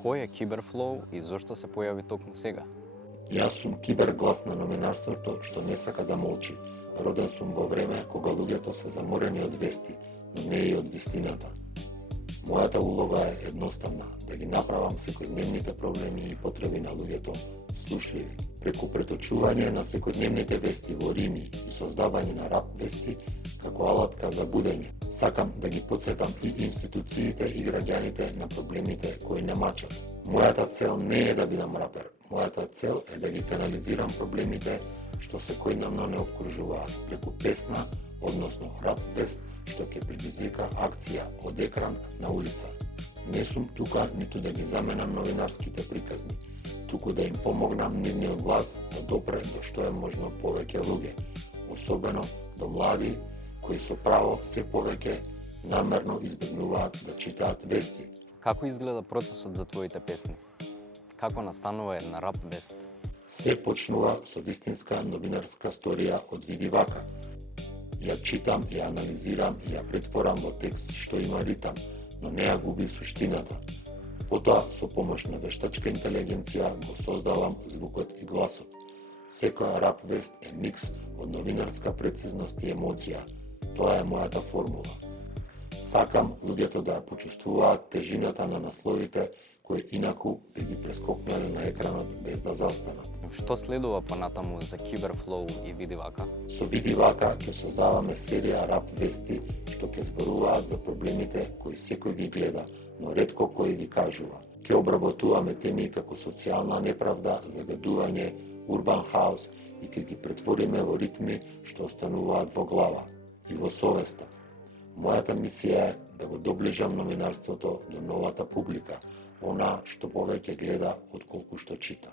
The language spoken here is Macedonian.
Кој е Киберфлоу и зошто се појави токму сега? Јас сум киберглас на новинарството што не сака да молчи. Роден сум во време кога луѓето се заморени од вести, но не и од вистината. Мојата улога е едноставна, да ги направам секојдневните проблеми и потреби на луѓето слушливи. Преку преточување на секојдневните вести во рими и создавање на рап вести како алатка за будење, сакам да ги потсетам и институциите и граѓаните на проблемите кои не мачат. Мојата цел не е да бидам рапер, мојата цел е да ги канализирам проблемите што секојдневно не обкружуваат преку песна, односно рап вест што ќе предизвика акција од екран на улица. Не сум тука ниту да ги заменам новинарските приказни, туку да им помогнам нивниот глас да допре до што е можно повеќе луѓе, особено до млади кои со право се повеќе намерно избегнуваат да читаат вести. Како изгледа процесот за твоите песни? Како настанува една рап вест? Се почнува со вистинска новинарска сторија од види вака. Ја читам, ја анализирам и ја претворам во текст што има ритам, но не ја губи суштината. Потоа, со помош на вештачка интелигенција, го создавам звукот и гласот. Секоја рап вест е микс од новинарска прецизност и емоција. Тоа е мојата формула. Сакам луѓето да ја почувствуваат тежината на насловите кои инаку би ги прескокнале на екранот без да застанат. Што следува понатаму за Киберфлоу и Види вака? Со Види вака ќе создаваме серија рап вести што ќе зборуваат за проблемите кои секој ги гледа, но ретко кој ги кажува. Ќе обработуваме теми како социјална неправда, загадување, урбан хаос и ќе ги претвориме во ритми што остануваат во глава и во совеста. Мојата мисија е да го доближам новинарството до новата публика, она што повеќе гледа отколку што чита.